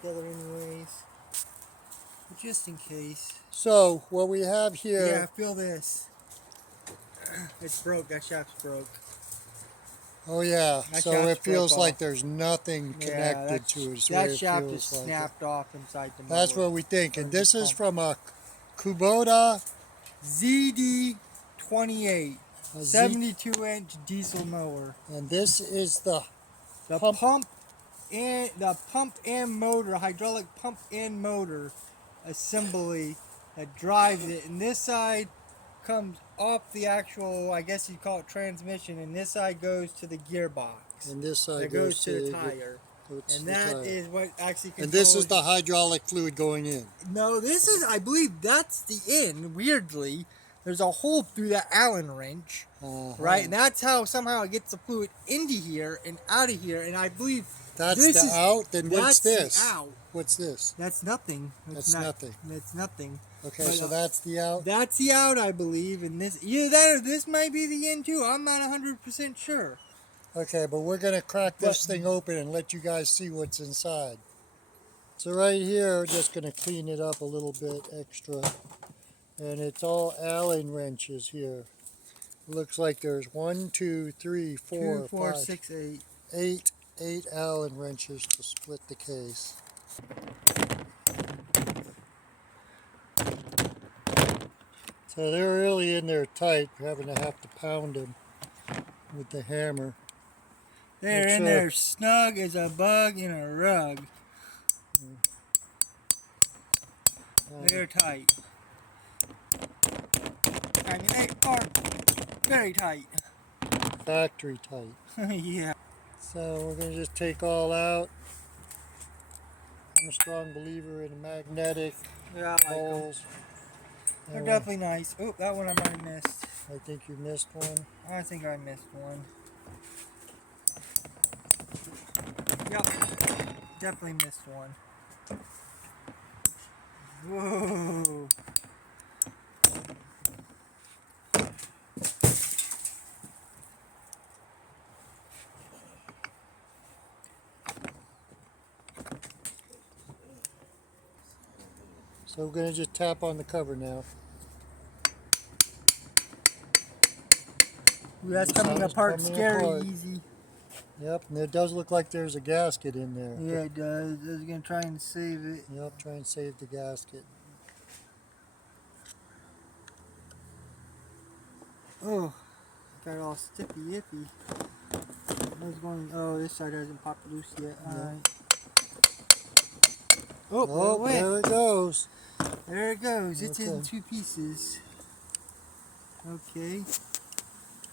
together anyways. But just in case. So, what we have here... Yeah, feel this. It's broke. That shaft's broke. Oh yeah, That so it feels like off. there's nothing connected to it. That shaft is snapped off inside the mower. That's what we think. And this is from a Kubota ZD28, 72-inch diesel mower. And this is the pump and motor, hydraulic pump and motor assembly that drives it. And this side comes off the actual, I guess you'd call it transmission, and this side goes to the gearbox. And this side goes to the tire. And that is what actually controls. And this is the hydraulic fluid going in. No, this is, I believe that's the end, weirdly. There's a hole through that Allen wrench, right? And that's how somehow it gets the fluid into here and out of here. And I believe that's this the out. Then what's this? The out. What's this? That's nothing. That's nothing. That's nothing. Okay, but, so that's the out. That's the out, I believe. And this, either that or this might be the end too. I'm not 100% sure. Okay, but we're gonna crack this thing open and let you guys see what's inside. So right here, just gonna clean it up a little bit extra. And it's all Allen wrenches here. Looks like there's 1, 2, 3, 4, 5, 6, 8. 8 Allen wrenches to split the case. So they're really in there tight. We're having to have to pound them with the hammer. They're in there snug as a bug in a rug. They're tight. I mean, they are very tight. Factory tight. Yeah. So we're going to just take all out. I'm a strong believer in magnetic holes. They're definitely nice. Oh, that one I might have missed. I think you missed one. I think I missed one. Yep. Definitely missed one. Whoa. So we're going to just tap on the cover now. Ooh, that's coming apart scary easy. Yep, and it does look like there's a gasket in there. Yeah, it does. I was going to try and save it. Yep, try and save the gasket. Oh, got it all stiffy-iffy. Oh, this side hasn't popped loose yet. Alright. Oh, there it goes. There it goes. It's in 2 pieces. Okay.